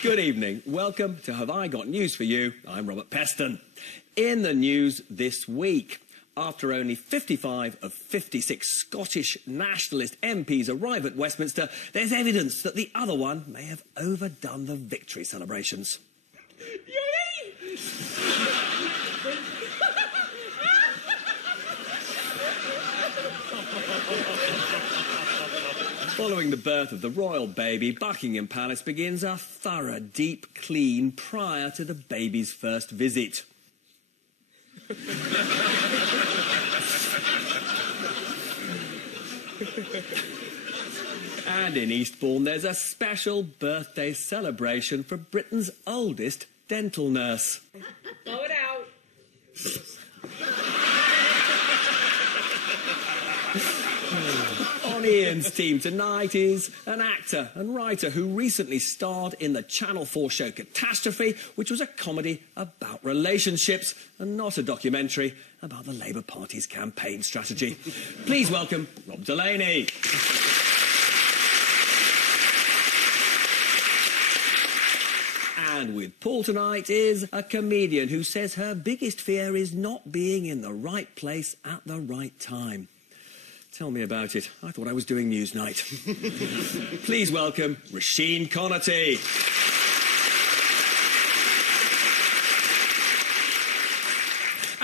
Good evening. Welcome to Have I Got News For You? I'm Robert Peston. In the news this week, after only 55 of 56 Scottish nationalist MPs arrive at Westminster, there's evidence that the other one may have overdone the victory celebrations. Following the birth of the royal baby, Buckingham Palace begins a thorough deep clean prior to the baby's first visit. And in Eastbourne, there's a special birthday celebration for Britain's oldest dental nurse. Blow it out. On Ian's team tonight is an actor and writer who recently starred in the Channel 4 show Catastrophe, which was a comedy about relationships and not a documentary about the Labour Party's campaign strategy. Please welcome Rob Delaney. And with Paul tonight is a comedian who says her biggest fear is not being in the right place at the right time. Tell me about it. I thought I was doing Newsnight. Please welcome Roisin Conaty.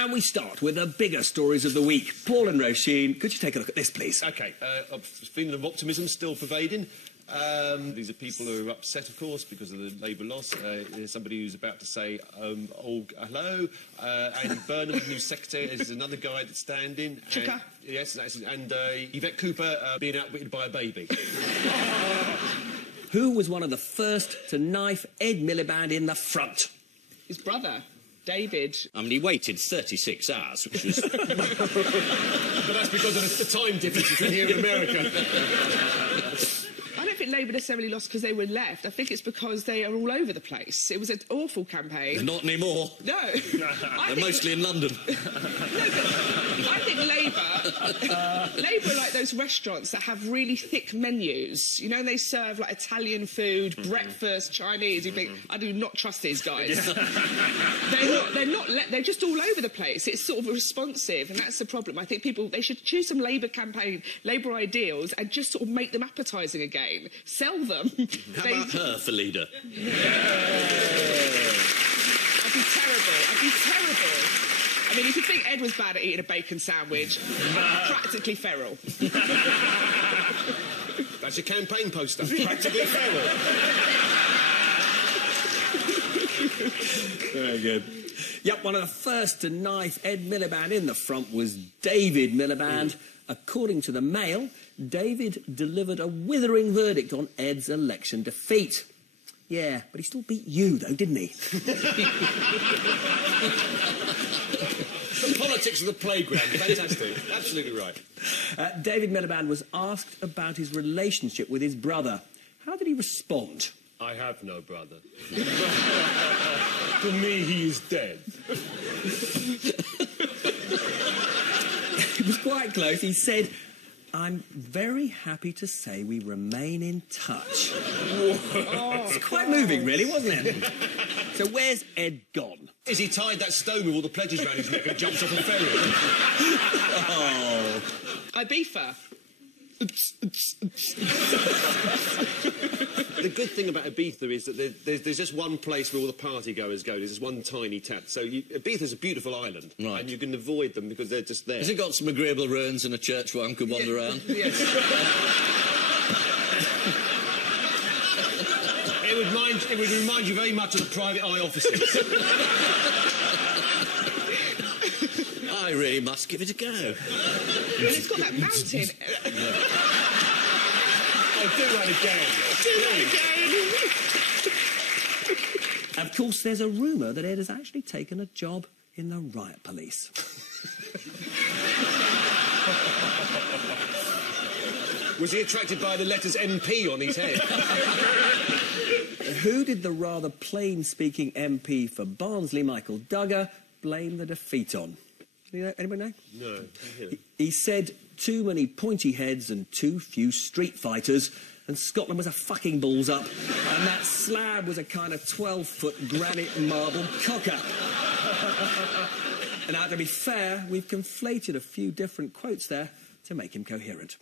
And we start with the bigger stories of the week. Paul and Roisin, could you take a look at this, please? OK, a feeling of optimism still pervading. These are people who are upset, of course, because of the Labour loss. There's somebody who's about to say, oh, hello, Andy Burnham, new secretary. There's another guy that's standing. Chicka. Yes, and Yvette Cooper being outwitted by a baby. Who was one of the first to knife Ed Miliband in the front? His brother, David. I mean, he waited 36 hours, which was... But that's because of the time difference between here and America. I don't think Labour necessarily lost because they were left. I think it's because they are all over the place. It was an awful campaign. They're not anymore. No. They're mostly in London. No, but I think Labour are like those restaurants that have really thick menus. You know, they serve like Italian food, breakfast, Chinese. You think, I do not trust these guys. They're just all over the place. It's sort of responsive, and that's the problem. I think they should choose some Labour ideals and just sort of make them appetising again. Sell them. How about her for leader? I'd be terrible. I mean, if you think Ed was bad at eating a bacon sandwich, practically feral. That's your campaign poster. Practically feral. Very good. Yep, one of the first to knife Ed Miliband in the front was David Miliband. According to the Mail, David delivered a withering verdict on Ed's election defeat. Yeah, but he still beat you, though, didn't he? The politics of the playground. Fantastic. Absolutely right. David Miliband was asked about his relationship with his brother. How did he respond? I have no brother. To me, he is dead. It was quite close. He said, I'm very happy to say we remain in touch. It's quite moving, really, wasn't it? So where's Ed gone? Is he tied that stone with all the pledges around his neck and jumps off a ferry? Oh. Ibiza. The good thing about Ibiza is that there's just one place where all the party goers go. There's just one tiny tap. So Ibiza's a beautiful island. Right. And you can avoid them because they're just there. Has it got some agreeable ruins and a church where one could wander around? Yes. It would remind you very much of the private eye offices. I really must give it a go. Well, it's got that mountain. Oh, do that again. Of course, there's a rumour that Ed has actually taken a job in the riot police. Was he attracted by the letters MP on his head? Who did the rather plain-speaking MP for Barnsley, Michael Duggar, blame the defeat on? Anybody know? No. He said too many pointy heads and too few street fighters, and Scotland was a fucking balls up, and that slab was a kind of 12-foot granite marble cocker. And now, to be fair, we've conflated a few different quotes there to make him coherent.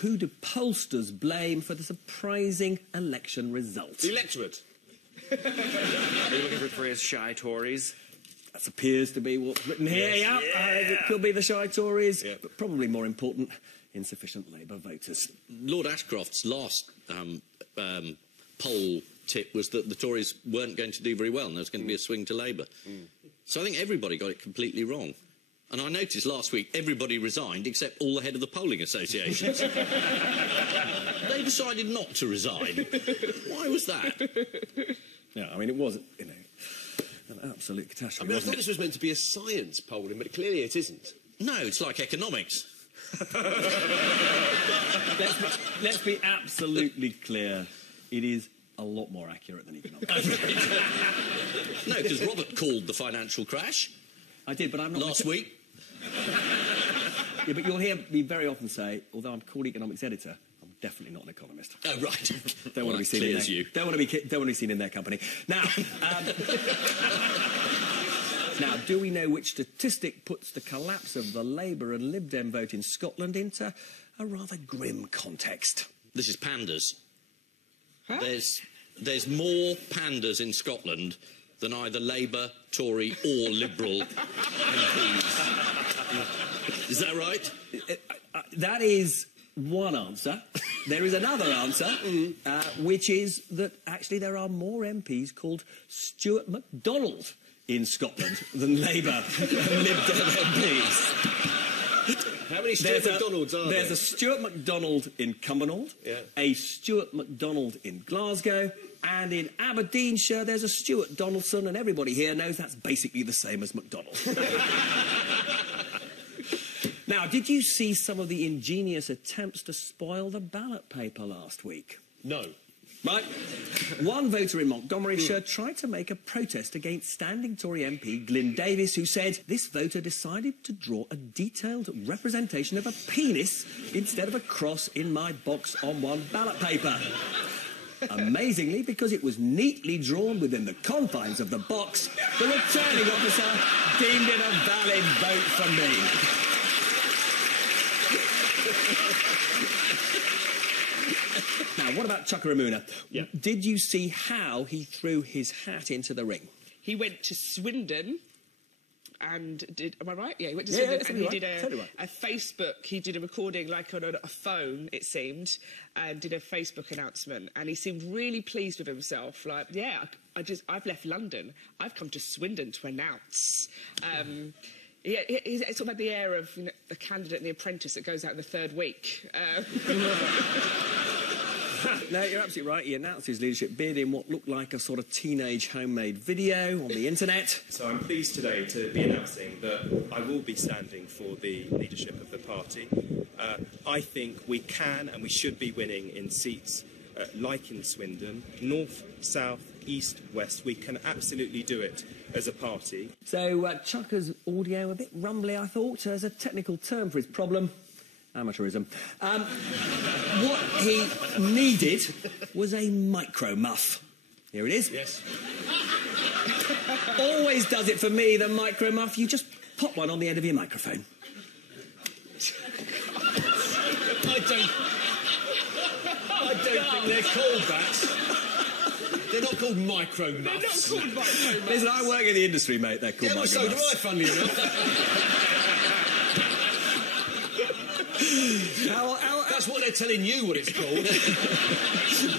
Who do pollsters blame for the surprising election result? The electorate. Are you looking for his shy Tories? That appears to be what's written here. Yes, It could be the shy Tories, but probably more important, insufficient Labour voters. Lord Ashcroft's last poll tip was that the Tories weren't going to do very well and there was going to be a swing to Labour. So I think everybody got it completely wrong. And I noticed last week everybody resigned except all the head of the polling associations. They decided not to resign. Why was that? Yeah, I mean, it was, you know, an absolute catastrophe, I mean, I wasn't thought it? this was meant to be a science polling, but clearly it isn't. No, it's like economics. Let's be absolutely clear. It is a lot more accurate than economics. No, because Robert called the financial crash I did, but I'm not... last week. Yeah, but you'll hear me very often say, although I'm called economics editor, I'm definitely not an economist. Oh, right. Don't want to be seen in clears their, you. Don't want to be seen in their company. Now, now, do we know which statistic puts the collapse of the Labour and Lib Dem vote in Scotland into a rather grim context? This is pandas. Huh? There's more pandas in Scotland than either Labour, Tory or Liberal MPs. Is that right? That is one answer. There is another answer, which is that actually there are more MPs called Stuart MacDonald in Scotland than Labour and Lib Dem MPs. How many Stuart MacDonalds are there? There's a Stuart MacDonald in Cumbernauld, a Stuart MacDonald in Glasgow, and in Aberdeenshire there's a Stuart Donaldson, and everybody here knows that's basically the same as MacDonald. Now, did you see some of the ingenious attempts to spoil the ballot paper last week? No. Right. One voter in Montgomeryshire tried to make a protest against standing Tory MP Glyn Davis, who said this voter decided to draw a detailed representation of a penis instead of a cross in my box on one ballot paper. Amazingly, because it was neatly drawn within the confines of the box, the returning officer deemed it a valid vote for me. Now, what about Chukaramuna? Yeah. Did you see how he threw his hat into the ring? He went to Swindon and did... Am I right? Yeah, he went to Yeah, Swindon that's and he right. did Totally right. a Facebook... He did a recording, like, on a phone, it seemed, and did a Facebook announcement. And he seemed really pleased with himself. Like, yeah, I've left London. I've come to Swindon to announce. Yeah, he's sort of had the air of, you know, the candidate in The Apprentice that goes out in the third week. No, you're absolutely right. He announced his leadership bid in what looked like a sort of teenage homemade video on the internet. So I'm pleased today to be announcing that I will be standing for the leadership of the party. I think we can and we should be winning in seats like in Swindon, north, south, east, west. We can absolutely do it as a party. So Chucker's audio a bit rumbly, I thought. There's a technical term for his problem. Amateurism. What he needed was a micro muff. Here it is. Yes. Always does it for me, the micro muff. You just pop one on the end of your microphone. I don't think they're called that. They're not called micro muffs. They're not called micro. Listen, I work in the industry, mate. They're called Yeah, well, micro so do muffs. I, funnily enough. That's what they're telling you what it's called.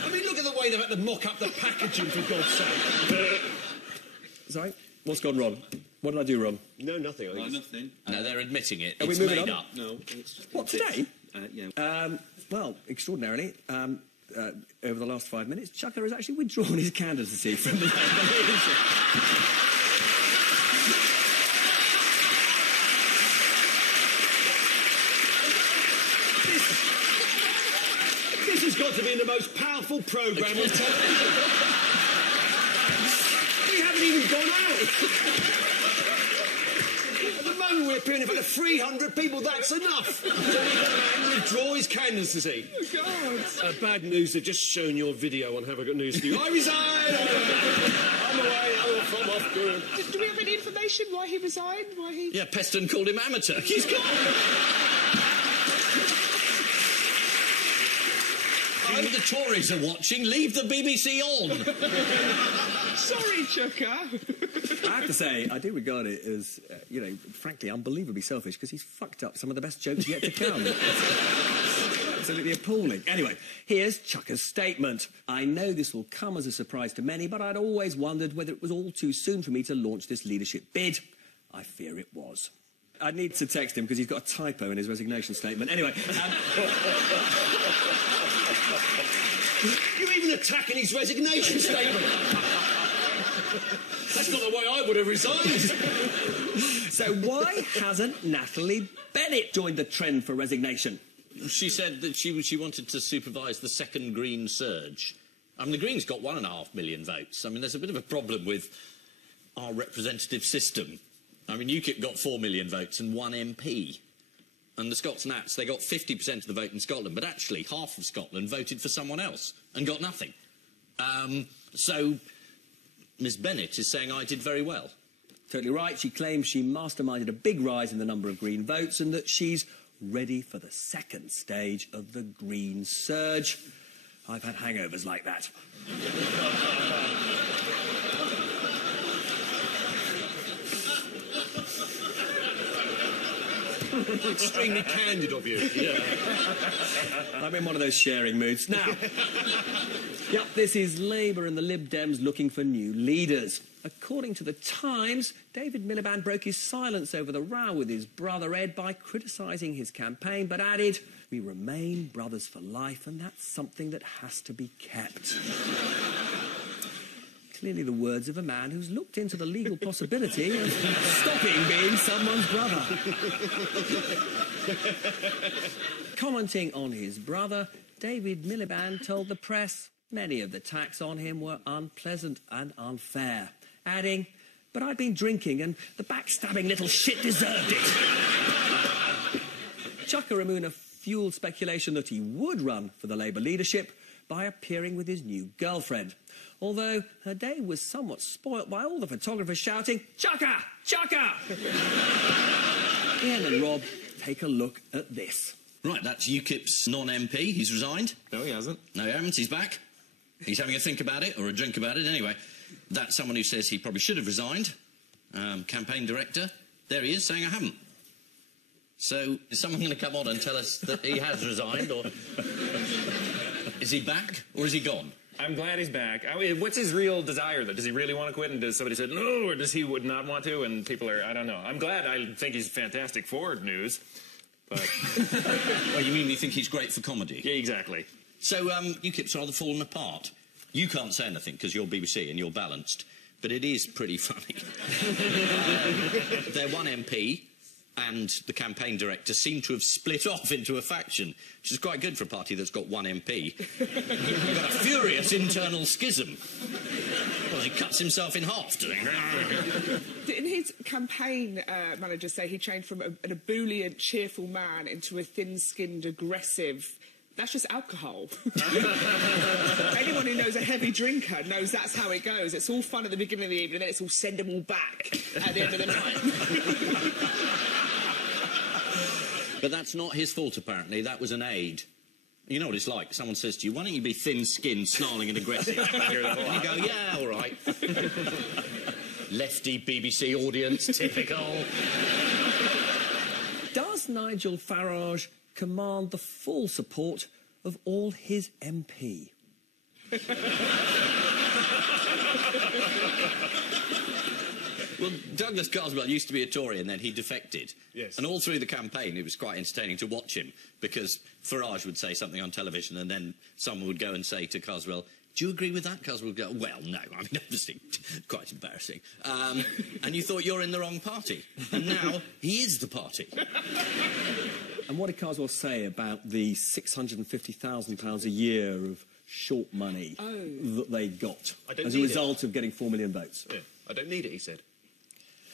I mean, look at the way they've had to mock up the packaging, for God's sake. Sorry? What's gone wrong? What did I do wrong? No, nothing. I think it's- Nothing. No, they're admitting it. Are we It's moving made on? up. No, it's just... What, today? Yeah. Well, extraordinarily, over the last 5 minutes, Chucker has actually withdrawn his candidacy from the leadership. This has got to be the most powerful programme on television. We haven't even gone out. moment we're appearing in front of 300 people, that's enough. And withdraw his candidacy. Oh, God. Bad news, they've just shown your video on Have I Got News For You. I resign! I'm away, I'm off. Do we have any information why he resigned? Why he... Yeah, Peston called him amateur. He's gone. I hope the Tories are watching. Leave the BBC on. Sorry, Chucker. I have to say, I do regard it as, you know, frankly, unbelievably selfish, because he's fucked up some of the best jokes yet to come. Absolutely appalling. Anyway, here's Chucker's statement. I know this will come as a surprise to many, but I'd always wondered whether it was all too soon for me to launch this leadership bid. I fear it was. I need to text him because he's got a typo in his resignation statement. Anyway... You're even attacking his resignation statement. That's not the way I would have resigned. So why hasn't Natalie Bennett joined the trend for resignation? She said that she wanted to supervise the second Green surge. I mean, the Greens got 1.5 million votes. I mean, there's a bit of a problem with our representative system. I mean, UKIP got 4 million votes and 1 MP. And the Scots Nats, they got 50% of the vote in Scotland, but actually half of Scotland voted for someone else and got nothing. So Ms Bennett is saying I did very well. Totally right. She claims she masterminded a big rise in the number of Green votes and that she's ready for the second stage of the Green surge. I've had hangovers like that. Extremely candid of you. Yeah. I'm in one of those sharing moods. Now, yep, this is Labour and the Lib Dems looking for new leaders. According to The Times, David Miliband broke his silence over the row with his brother Ed by criticising his campaign, but added, "We remain brothers for life, and that's something that has to be kept." Clearly the words of a man who's looked into the legal possibility of stopping being someone's brother. Commenting on his brother, David Miliband told the press many of the attacks on him were unpleasant and unfair, adding, "But I'd been drinking and the backstabbing little shit deserved it." Chucker Ramuna fueled speculation that he would run for the Labour leadership by appearing with his new girlfriend. Although her day was somewhat spoilt by all the photographers shouting, "Chucker! Chucker!" Ian and Rob take a look at this. Right, that's UKIP's non-MP. He's resigned. No, he hasn't. No, he hasn't. He's back. He's having a think about it, or a drink about it. Anyway, that's someone who says he probably should have resigned. Campaign director. There he is, saying I haven't. So, is someone going to come on and tell us that he has resigned, or is he back, or is he gone? I'm glad he's back. I mean, what's his real desire, though? Does he really want to quit, and does somebody say no, or does he would not want to, and people are, I don't know. I'm glad. I think he's fantastic for news, but... Oh, you mean you think he's great for comedy? Yeah, exactly. So, UKIP's rather fallen apart. You can't say anything because you're BBC and you're balanced, but it is pretty funny. Their one MP and the campaign director seem to have split off into a faction, which is quite good for a party that's got one MP. You've got a furious internal schism. Well, he cuts himself in half doing... Didn't his campaign manager say he changed from an ebullient, cheerful man into a thin-skinned, aggressive... That's just alcohol. Anyone who knows a heavy drinker knows that's how it goes. It's all fun at the beginning of the evening, and then it's all send them all back at the end of the night. But that's not his fault, apparently. That was an aid. You know what it's like. Someone says to you, why don't you be thin-skinned, snarling and aggressive? And you go, yeah, all right. Lefty BBC audience, typical. Does Nigel Farage command the full support of all his MP? Well, Douglas Carswell used to be a Tory and then he defected. Yes. And all through the campaign it was quite entertaining to watch him because Farage would say something on television and then someone would go and say to Carswell, do you agree with that? Carswell would go, well, no, I mean, obviously, quite embarrassing. And you thought you're in the wrong party. And now he is the party. And what did Carswell say about the £650,000 a year of short money that they got as a result of getting 4 million votes? Yeah, I don't need it, he said.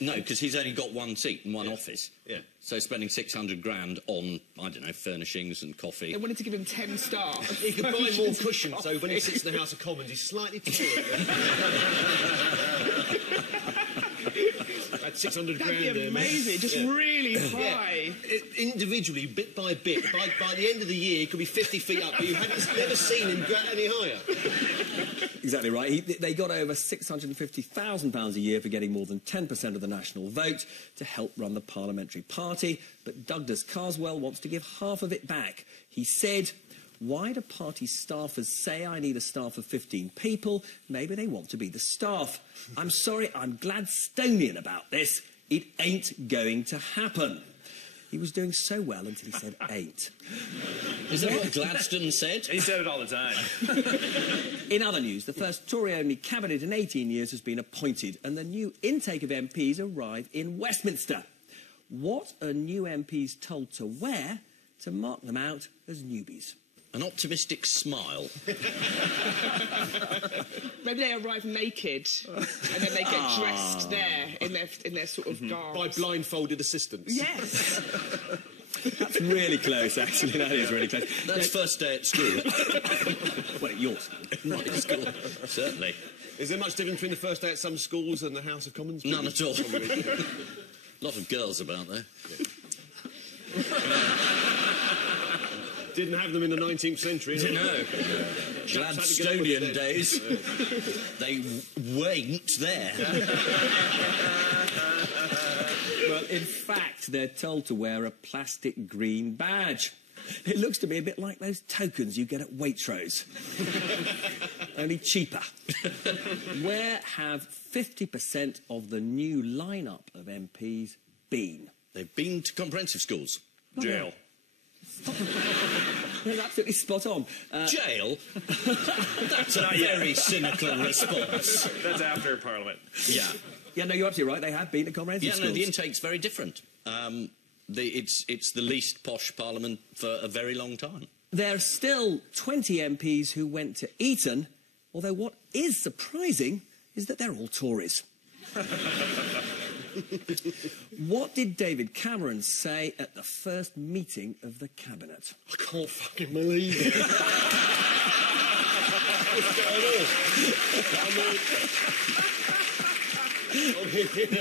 No, because he's only got one seat and one office. Yeah. So spending 600 grand on, I don't know, furnishings and coffee. They wanted to give him 10 stars. He could buy more cushions, so when he sits in the House of Commons, he's slightly taller. At 600 That'd grand. be amazing, just really high. Individually, bit by bit, by the end of the year, he could be 50 feet up, but you hadn't never seen him go any higher. Exactly right. They got over £650,000 a year for getting more than 10% of the national vote to help run the parliamentary party, but Douglas Carswell wants to give half of it back. He said, "Why do party staffers say I need a staff of 15 people? Maybe they want to be the staff. I'm sorry, I'm Gladstonian about this. It ain't going to happen." He was doing so well until he said ain't. Is that what Gladstone said? He said it all the time. In other news, the first Tory-only cabinet in 18 years has been appointed, and the new intake of MPs arrive in Westminster. What are new MPs told to wear to mark them out as newbies? An optimistic smile. Maybe they arrive naked and then they get dressed there in their sort of garbs. By blindfolded assistants. Yes. That's really close, actually. That is really close. That's first day at school. Well, at your school. Not at school. Certainly. Is there much difference between the first day at some schools and the House of Commons? None at all. A lot of girls about there. Didn't have them in the 19th century. No. Gladstonian days. They weren't there. Well, in fact, they're told to wear a plastic green badge. It looks to me a bit like those tokens you get at Waitrose. Only cheaper. Where have 50% of the new lineup of MPs been? They've been to comprehensive schools. Jail. That's absolutely spot on. Jail? That's a very cynical response. That's after Parliament. Yeah. Yeah, no, you're absolutely right. They have been to comprehensive Yeah, schools. no, the intake's very different. It's the least posh Parliament for a very long time. There are still 20 MPs who went to Eton, although what is surprising is that they're all Tories. What did David Cameron say at the first meeting of the Cabinet? I can't fucking believe it. What's going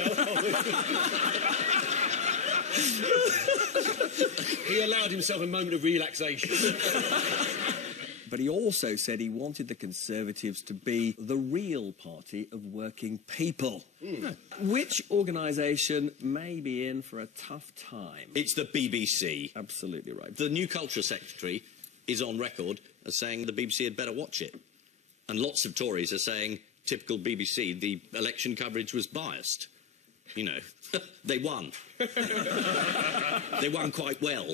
on? He allowed himself a moment of relaxation. But he also said he wanted the Conservatives to be the real party of working people. Which organisation may be in for a tough time? It's the BBC. Absolutely right. The new Culture Secretary is on record as saying the BBC had better watch it. And lots of Tories are saying, typical BBC, the election coverage was biased. You know, they won. They won quite well.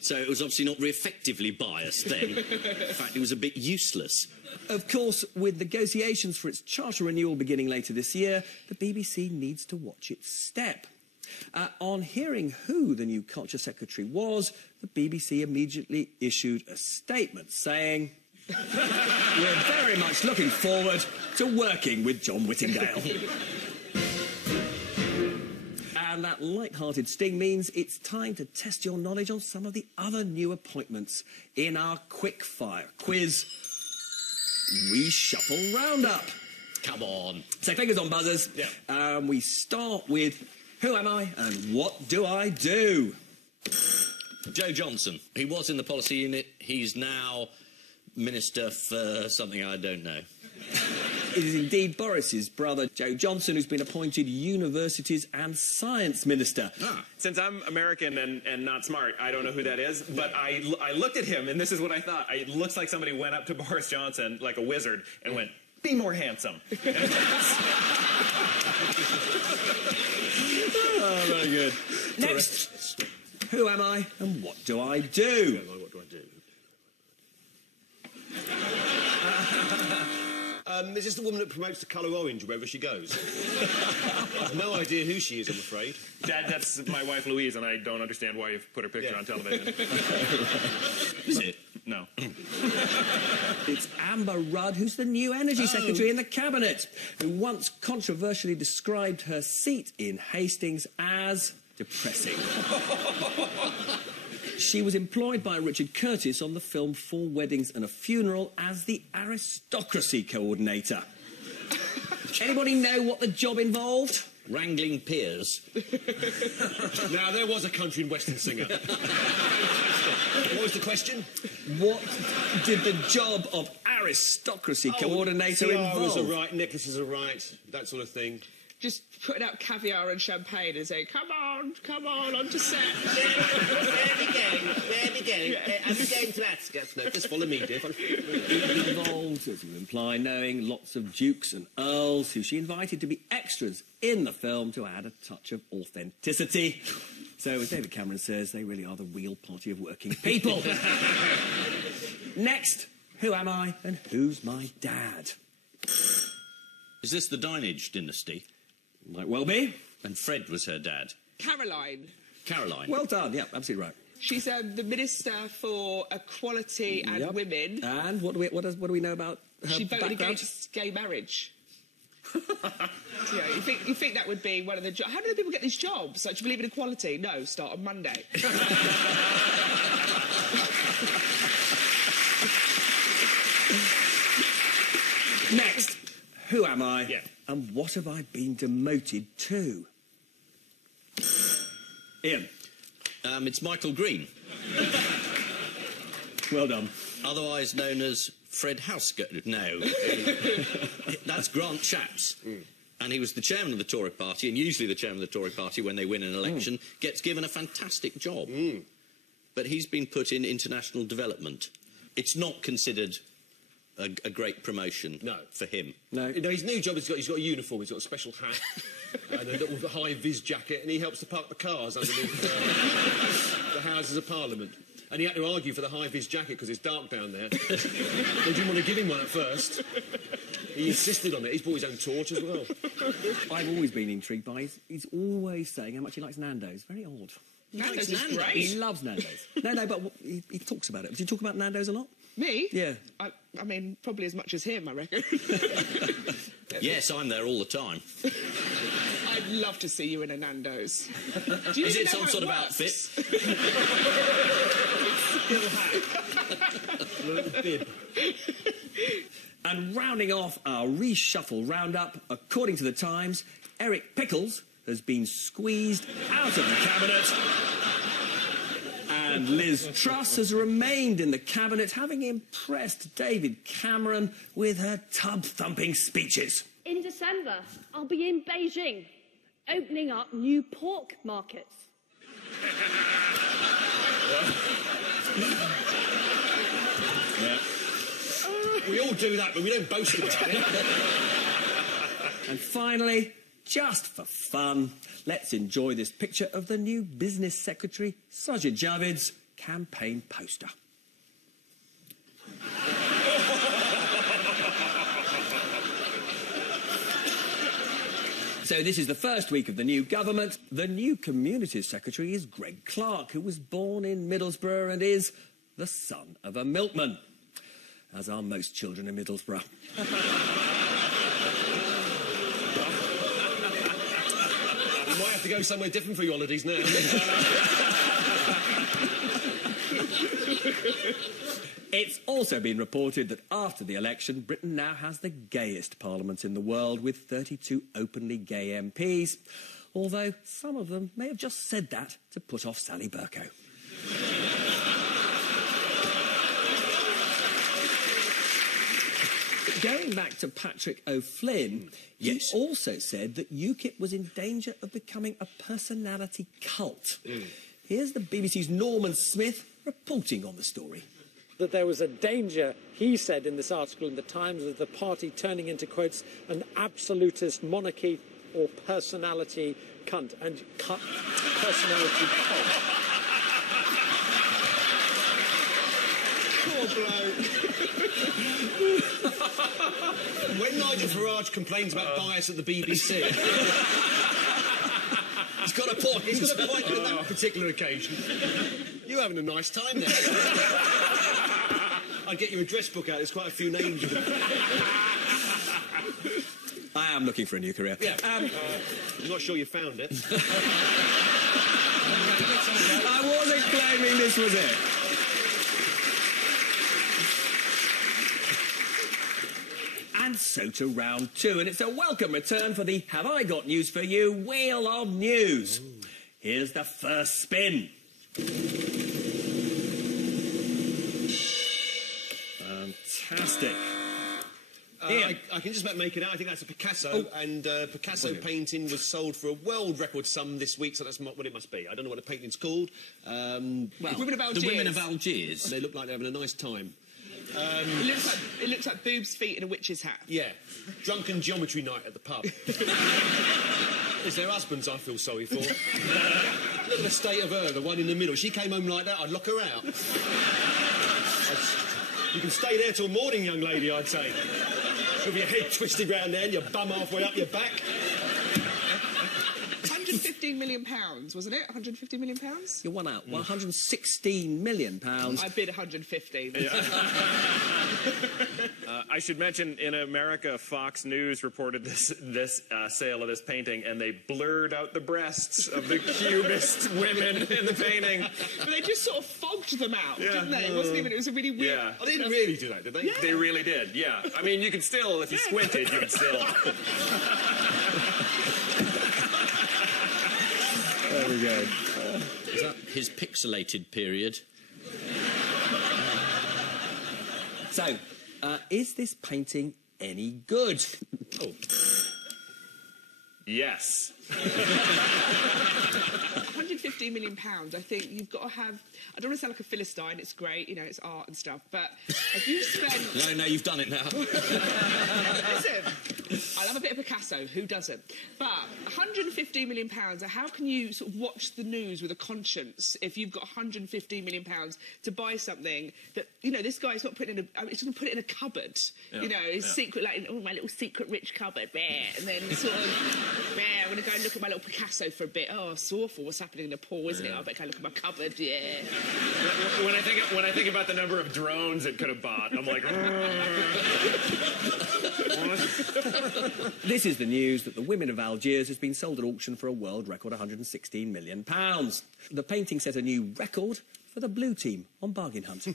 So it was obviously not very effectively biased then. In fact, it was a bit useless. Of course, with negotiations for its charter renewal beginning later this year, the BBC needs to watch its step. On hearing who the new Culture Secretary was, the BBC immediately issued a statement saying, "We're very much looking forward to working with John Whittingdale." And that light-hearted sting means it's time to test your knowledge on some of the other new appointments in our quick-fire quiz reshuffle roundup. Come on. So fingers on buzzers. Yeah. We start with who am I and what do I do? Joe Johnson. He was in the policy unit. He's now Minister for something I don't know. It is indeed Boris's brother, Joe Johnson, who's been appointed Universities and Science Minister. Since I'm American and not smart, I don't know who that is, but I looked at him, and this is what I thought. It looks like somebody went up to Boris Johnson, like a wizard, and went, "Be more handsome." Oh, very good. Next, who am I and what do I do? What do I do? Is this the woman that promotes the colour orange wherever she goes? I've no idea who she is, I'm afraid. Dad, that's my wife Louise, and I don't understand why you've put her picture on television. Is it? No. It's Amber Rudd, who's the new Energy Secretary in the Cabinet, who once controversially described her seat in Hastings as depressing. She was employed by Richard Curtis on the film 4 Weddings and a Funeral as the aristocracy coordinator. Anybody know what the job involved? Wrangling peers. Now, there was a country and western singer. What was the question? What did the job of aristocracy coordinator involve? Tiaras are right, necklaces are right, that sort of thing. Just putting out caviar and champagne and saying, come on, onto set. There we go. I'm going to ask us. No, just follow me, dear. It involved, as you imply, knowing lots of dukes and earls who she invited to be extras in the film to add a touch of authenticity. So, as David Cameron says, they really are the real party of working people. Next, who am I and who's my dad? Is this the Dinage dynasty? Might well be. And Fred was her dad. Caroline. Caroline. Well done, yeah, absolutely right. She's the Minister for Equality and Yep. Women. And what do we know about her She voted background? against gay marriage. Yeah, you think that would be one of the jobs? How do the people get these jobs? Like, do you believe in equality? No, start on Monday. Next, who am I? Yeah. And what have I been demoted to? Ian. It's Michael Green. Well done. Otherwise known as Fred Housegoat. No. That's Grant Shapps. And he was the chairman of the Tory party, and usually the chairman of the Tory party, when they win an election, gets given a fantastic job. But he's been put in international development. It's not considered a great promotion for him. No. You know, his new job, he's got a uniform, he's got a special hat and a little high-vis jacket, and he helps to park the cars underneath the Houses of Parliament. And he had to argue for the high-vis jacket because it's dark down there. They didn't want to give him one at first. He insisted on it. He's brought his own torch as well. I've always been intrigued by he's always saying how much he likes Nando's. Very odd. Nando's is Nando's. great. He loves Nando's. No, but he talks about it. Does he talk about Nando's a lot? Me? Yeah. I mean, probably as much as him, I reckon. Yes, I'm there all the time. I'd love to see you in a Nando's. Is it some sort of outfit? Little bib. And rounding off our reshuffle roundup, according to the Times, Eric Pickles has been squeezed out of the Cabinet. And Liz Truss has remained in the Cabinet, having impressed David Cameron with her tub-thumping speeches. In December, I'll be in Beijing, opening up new pork markets. We all do that, but we don't boast about it. And finally, just for fun, let's enjoy this picture of the new Business Secretary, Sajid Javid's campaign poster. So this is the first week of the new government. The new Communities Secretary is Greg Clark, who was born in Middlesbrough and is the son of a milkman, as are most children in Middlesbrough. You might have to go somewhere different for your holidays now. It's also been reported that after the election, Britain now has the gayest parliament in the world, with 32 openly gay MPs, although some of them may have just said that to put off Sally Bercow. Going back to Patrick O'Flynn, Yes. he also said that UKIP was in danger of becoming a personality cult. Here's the BBC's Norman Smith reporting on the story. That there was a danger, he said in this article in the Times, of the party turning into, quotes, an absolutist monarchy or personality cunt. And personality cult. Poor bloke. When Nigel Farage complains about bias at the BBC, he's got a point. He's got a point on that particular occasion. You're having a nice time there. I'd get your address book out. There's quite a few names. I am looking for a new career. Yeah. I'm not sure you found it. I wasn't claiming this was it. And so to round 2, and it's a welcome return for the Have I Got News For You Wheel of News. Ooh. Here's the first spin. Fantastic. I can just about make it out. I think that's a Picasso, and Picasso painting was sold for a world record sum this week, so that's what it must be. I don't know what the painting's called. Well, the Women of Algiers. They look like they're having a nice time. It looks like boobs, feet, and a witch's hat. Yeah. Drunken geometry night at the pub. It's their husbands I feel sorry for. Look at the state of her, the one in the middle. She came home like that, I'd lock her out. You can stay there till morning, young lady, I'd say. With your head twisted round there and your bum halfway up your back. £115 million, wasn't it? £150 million? You won out. £116 million. I bid 115. Yeah. I should mention, in America, Fox News reported this sale of this painting, and they blurred out the breasts of the cubist women in the painting. But they just sort of fogged them out, didn't they? It wasn't even. It was a really weird. Yeah. Oh, they didn't really do that, did they? Yeah. They really did. Yeah. I mean, you could still, if you squinted, you could still. There we go. Is that his pixelated period? So, is this painting any good? Oh. Yes. £115 million, I think you've got to have... I don't want to sound like a Philistine, it's great, you know, it's art and stuff, but if you spend... No, you've done it now. Listen, I love a bit of Picasso, who doesn't? But £115 million, how can you sort of watch the news with a conscience if you've got £115 million to buy something that, you know, this guy's not putting in a... He's going to put it in a cupboard, you know, his secret, like, oh, my little secret rich cupboard, and then sort of... I'm going to go and look at my little Picasso for a bit. Oh, it's awful what's happening in Nepal, isn't it? I bet I look at my cupboard, When I think about the number of drones it could have bought, I'm like... This is the news that the Women of Algiers has been sold at auction for a world record £116 million. The painting set a new record for the blue team on Bargain Hunt.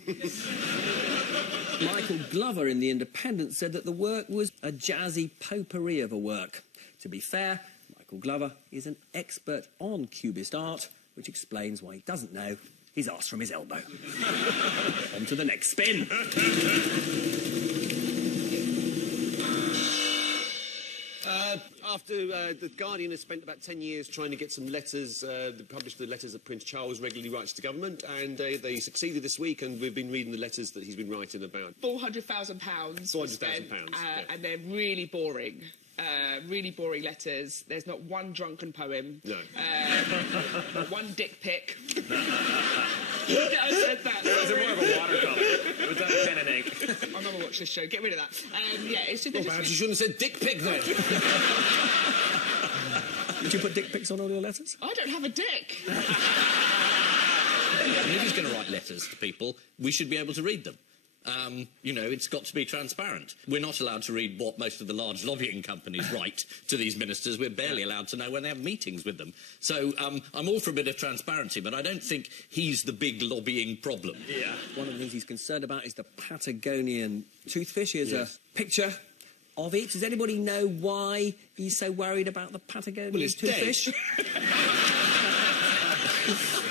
Michael Glover in The Independent said that the work was a jazzy potpourri of a work. To be fair, Michael Glover is an expert on Cubist art, which explains why he doesn't know his arse from his elbow. On to the next spin. After The Guardian has spent about 10 years trying to get some letters, published the letters that Prince Charles regularly writes to government, and they succeeded this week, and we've been reading the letters that he's been writing about. £400,000. £400,000, and they're really boring. Really boring letters. There's not one drunken poem. No. Not one dick pic. I said that. It was more of a watercolour. It was done in pen and ink. I'll never watch this show. Get rid of that. Yeah, it's just... Well, perhaps you shouldn't have said dick pic then. Did you put dick pics on all your letters? I don't have a dick. And if he's going to write letters to people, we should be able to read them. You know, it's got to be transparent. We're not allowed to read what most of the large lobbying companies write to these ministers. We're barely allowed to know when they have meetings with them. So I'm all for a bit of transparency, but I don't think he's the big lobbying problem. Yeah. One of the things he's concerned about is the Patagonian toothfish. Here's a picture of it. Does anybody know why he's so worried about the Patagonian toothfish?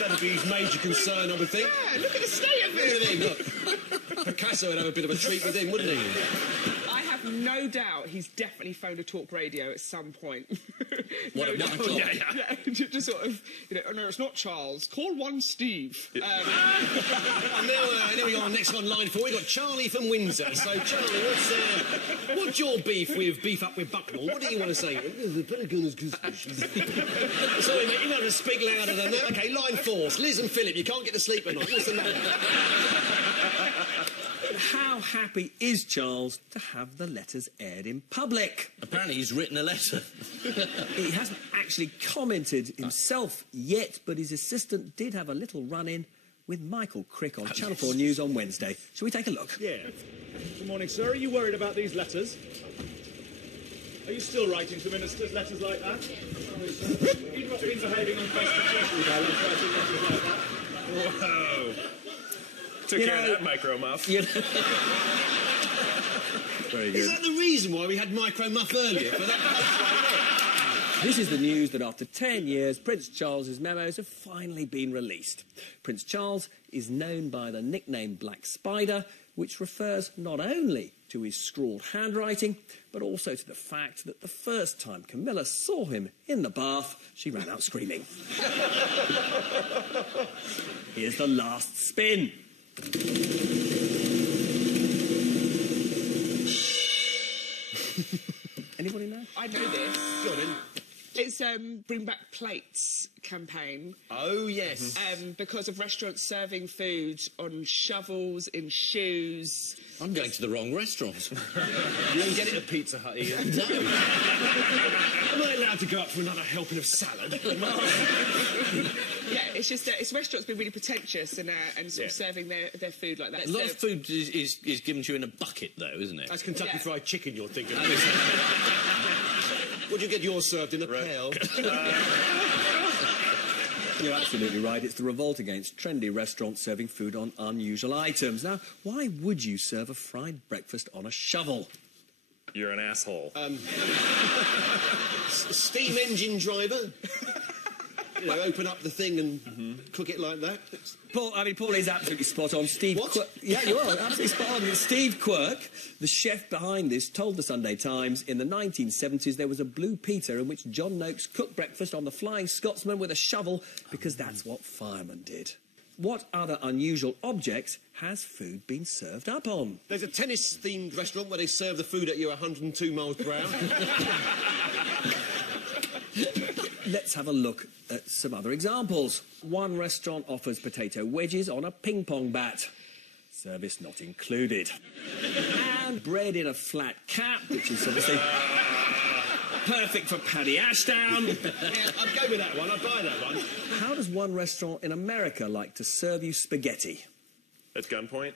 That'd be his major concern, I would think. Yeah, look at the state of it. Look. Picasso would have a bit of a treat with him, wouldn't he? I have no doubt he's definitely phoned a talk radio at some point. What, at 1 o'clock? Yeah, just sort of, you know, oh, no, it's not Charles. Call one Steve. And now we got our next one, line 4. We've got Charlie from Windsor. So, Charlie, what's your beef up with Bucknell? What do you want to say? The Pentagon Sorry, mate, you have to speak louder than that. OK, line 4. Liz and Philip, you can't get to sleep at night. What's the matter? How happy is Charles to have the letters aired in public? Apparently he's written a letter. He hasn't actually commented himself yet, but his assistant did have a little run-in with Michael Crick on Channel 4 News on Wednesday. Shall we take a look? Yeah. Good morning, sir. Are you worried about these letters? Are you still writing to ministers letters like that? You've not been behaving unconstitutionally by writing letters like that. Whoa. Took care of that micro muff. Very good. Is that the reason why we had micro muff earlier? For that? This is the news that after 10 years, Prince Charles's memos have finally been released. Prince Charles is known by the nickname Black Spider, which refers not only to his scrawled handwriting, but also to the fact that the first time Camilla saw him in the bath, she ran out screaming. Here's the last spin. Anybody know? I know this. Go on then. It's Bring Back Plates campaign. Oh, yes. Because of restaurants serving food on shovels, in shoes. I'm going to the wrong restaurant. You don't get it at Pizza Hut, Ian. No. Am I allowed to go up for another helping of salad? Yeah, it's just it's restaurants being really pretentious and sort of serving their food like that. A lot of food is given to you in a bucket, though, isn't it? That's Kentucky Fried Chicken you're thinking of. Would you get yours served in a pail? You're absolutely right. It's the revolt against trendy restaurants serving food on unusual items. Now, why would you serve a fried breakfast on a shovel? You're an asshole. Steam engine driver? You know, open up the thing and cook it like that. Paul is absolutely spot on. What? Yeah, you are absolutely spot on. Steve Quirk, the chef behind this, told the Sunday Times in the 1970s there was a Blue Peter in which John Noakes cooked breakfast on the Flying Scotsman with a shovel because that's what firemen did. What other unusual objects has food been served up on? There's a tennis-themed restaurant where they serve the food at you 102 miles per hour. Let's have a look at some other examples. One restaurant offers potato wedges on a ping-pong bat. Service not included. And bread in a flat cap, which is obviously perfect for Paddy Ashdown. Yeah, I'd go with that one. I'd buy that one. How does one restaurant in America like to serve you spaghetti? At gunpoint?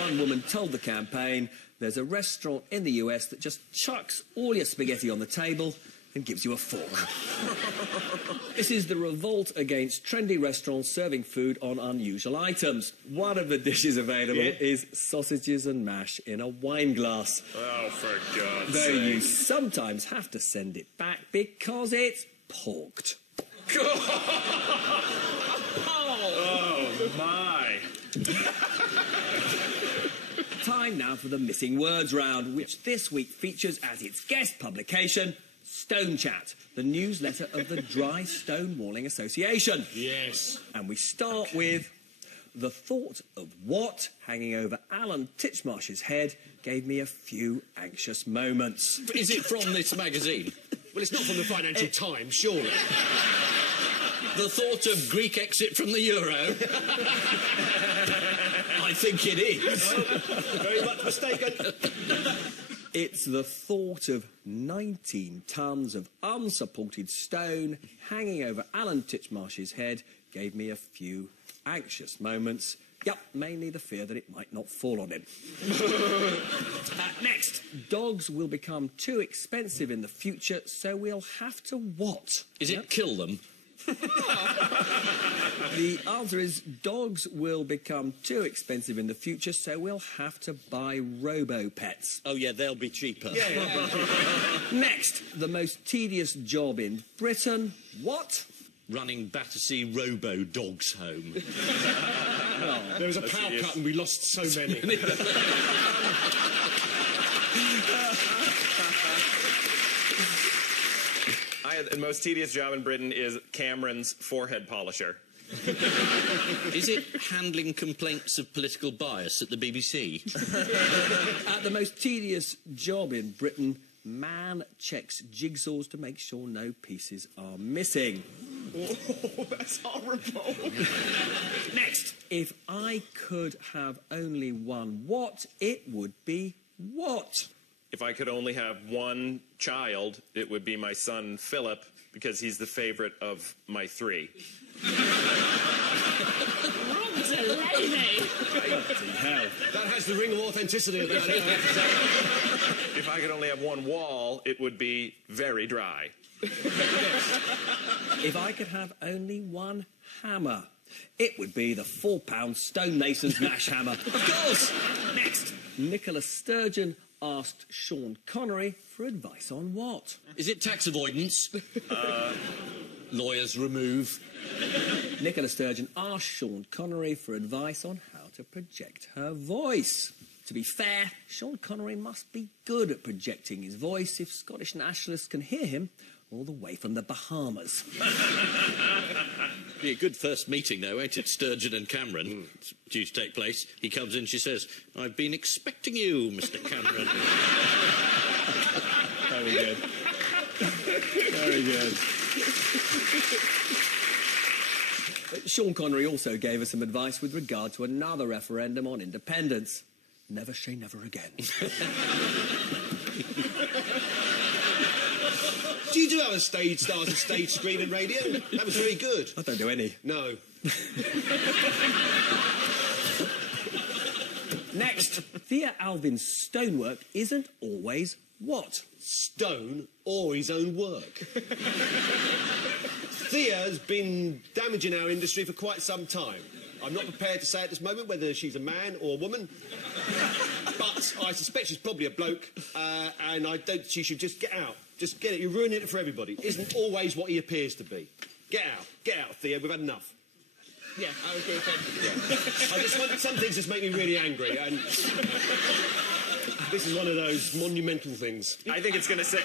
One woman told the campaign there's a restaurant in the US that just chucks all your spaghetti on the table and gives you a fork. This is the revolt against trendy restaurants serving food on unusual items. One of the dishes available is sausages and mash in a wine glass. Oh, for God's Though sake. you sometimes have to send it back because it's porked. Oh, my. Time now for the Missing Words round, which this week features as its guest publication Stone Chat, the newsletter of the Dry Stonewalling Association. Yes. And we start with the thought of what hanging over Alan Titchmarsh's head gave me a few anxious moments. Is it from this magazine? Well, it's not from the Financial Times, surely. The thought of Greek exit from the Euro? I think it is. Very much mistaken. It's the thought of 19 tons of unsupported stone hanging over Alan Titchmarsh's head gave me a few anxious moments. Yep, mainly the fear that it might not fall on him. Next, dogs will become too expensive in the future, so we'll have to what? Is it kill them? The answer is dogs will become too expensive in the future, so we'll have to buy robo-pets. Oh, yeah, they'll be cheaper. Next, the most tedious job in Britain. What? Running Battersea robo-dogs home. There was a power cut and we lost so many. The most tedious job in Britain is Cameron's forehead polisher. Is it handling complaints of political bias at the BBC? The most tedious job in Britain, man checks jigsaws to make sure no pieces are missing. Oh, that's horrible. Next, if I could have only one what, it would be what? If I could only have one child, it would be my son, Philip. because he's the favourite of my 3. Rob Delaney. Hell. That has the ring of authenticity about it, I have to say. If I could only have one wall, it would be very dry. If I could have only one hammer, it would be the £4 stonemason's mash hammer. Of course! Next, Nicola Sturgeon asked Sean Connery for advice on what? Is it tax avoidance? Lawyers remove. Nicola Sturgeon asked Sean Connery for advice on how to project her voice. To be fair, Sean Connery must be good at projecting his voice if Scottish nationalists can hear him all the way from the Bahamas. Be a good first meeting, though, ain't it? Sturgeon and Cameron. It's due to take place. He comes in, she says, "I've been expecting you, Mr. Cameron." Very good. Very good. Sean Connery also gave us some advice with regard to another referendum on independence. Never say never again. Do you do have a stage stars and stage screen and radio? That was very good. I don't do any. No. Next, Thea Alvin's stonework isn't always what? Stone or his own work. Thea's been damaging our industry for quite some time. I'm not prepared to say at this moment whether she's a man or a woman, but I suspect she's probably a bloke, and I don't. She should just get out. Just get it. You're ruining it for everybody. Isn't always what he appears to be. Get out, Thea. We've had enough. Yeah, I agree with him. Yeah. Some things just make me really angry, and this is one of those monumental things. I think it's going to say...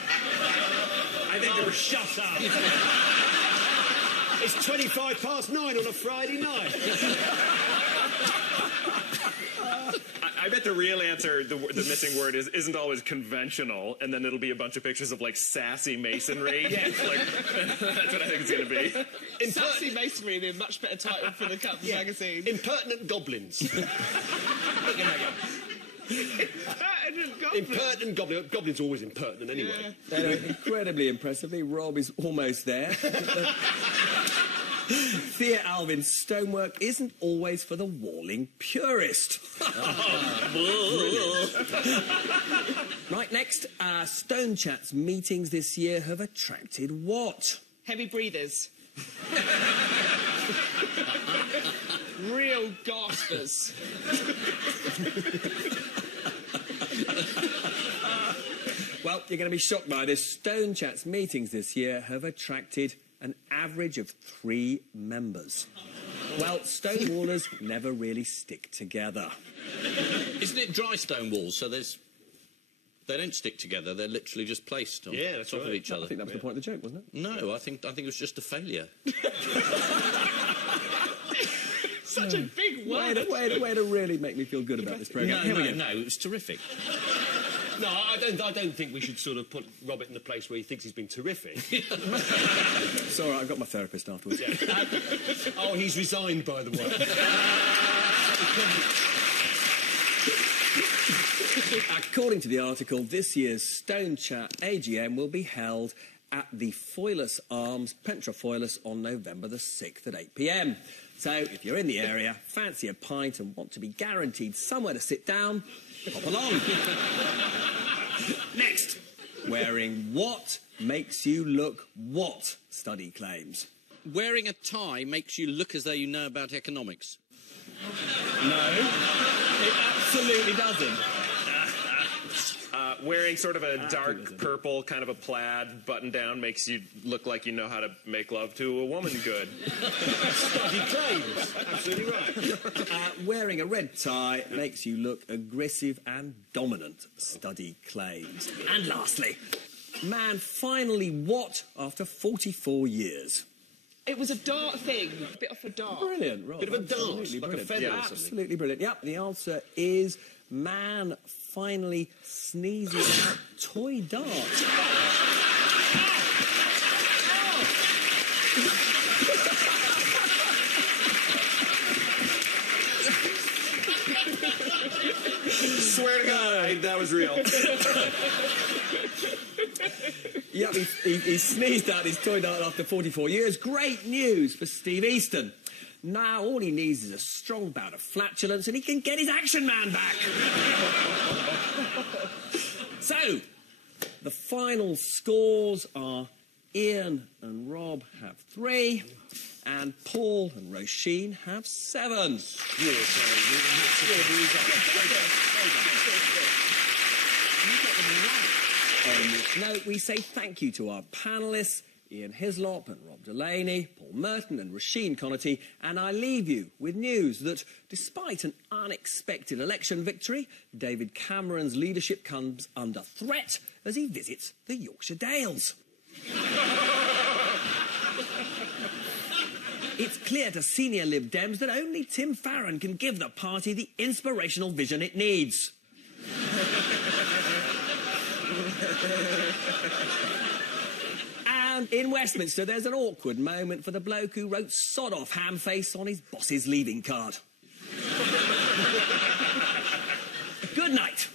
I think there was... Shut up! It's 9:25 on a Friday night. I bet the real answer, the missing word, isn't always conventional, and then it'll be a bunch of pictures of, like, sassy masonry. Yeah. Like, that's what I think it's going to be. Sassy masonry would be a much better title for the magazine. Impertinent goblins. Impertinent goblins. Goblins are always impertinent anyway. Yeah. They do it incredibly impressively. Rob is almost there. Thea Alvin's stonework isn't always for the walling purist. Right, next, Stone Chat's meetings this year have attracted what? Heavy breathers. Real gaspers. Well, you're going to be shocked by this. Stone Chat's meetings this year have attracted an average of 3 members. Well, stonewallers never really stick together. Isn't it dry stone walls? So they don't stick together. They're literally just placed on top of each other. I think that was the point of the joke, wasn't it? No, I think it was just a failure. Such a big word. Way to really make me feel good about this programme. No, it was terrific. No, I don't think we should sort of put Robert in the place where he thinks he's been terrific. It's all right, I've got my therapist afterwards. Yeah. Oh, he's resigned, by the way. According to the article, this year's Stone Chat AGM will be held at the Foyless Arms, Pentrafoyless, on November the 6th at 8 p.m. So, if you're in the area, fancy a pint and want to be guaranteed somewhere to sit down, hop along. Next, wearing what makes you look what, study claims. Wearing a tie makes you look as though you know about economics. No, it absolutely doesn't. Wearing sort of a dark purple, kind of a plaid button-down makes you look like you know how to make love to a woman good. Study claims. Absolutely right. Wearing a red tie makes you look aggressive and dominant, study claims. And lastly, man finally what after 44 years? It was a dart thing. A bit off a dart. Brilliant, Rob. Bit of a dance, like brilliant. a feather or something. Absolutely brilliant. Yep, the answer is man finally sneezing out toy dart. Swear to God, that was real. Yeah, he sneezed out his toy out after 44 years. Great news for Steve Easton. Now all he needs is a strong bout of flatulence and he can get his Action Man back. So, the final scores are Ian and Rob have 3, and Paul and Roisin have 7. Now, we say thank you to our panellists, Ian Hislop and Rob Delaney, Paul Merton and Roisin Conaty, and I leave you with news that, despite an unexpected election victory, David Cameron's leadership comes under threat as he visits the Yorkshire Dales. It's clear to senior Lib Dems that only Tim Farron can give the party the inspirational vision it needs. And in Westminster, there's an awkward moment for the bloke who wrote "sod off hamface" on his boss's leaving card. Good night.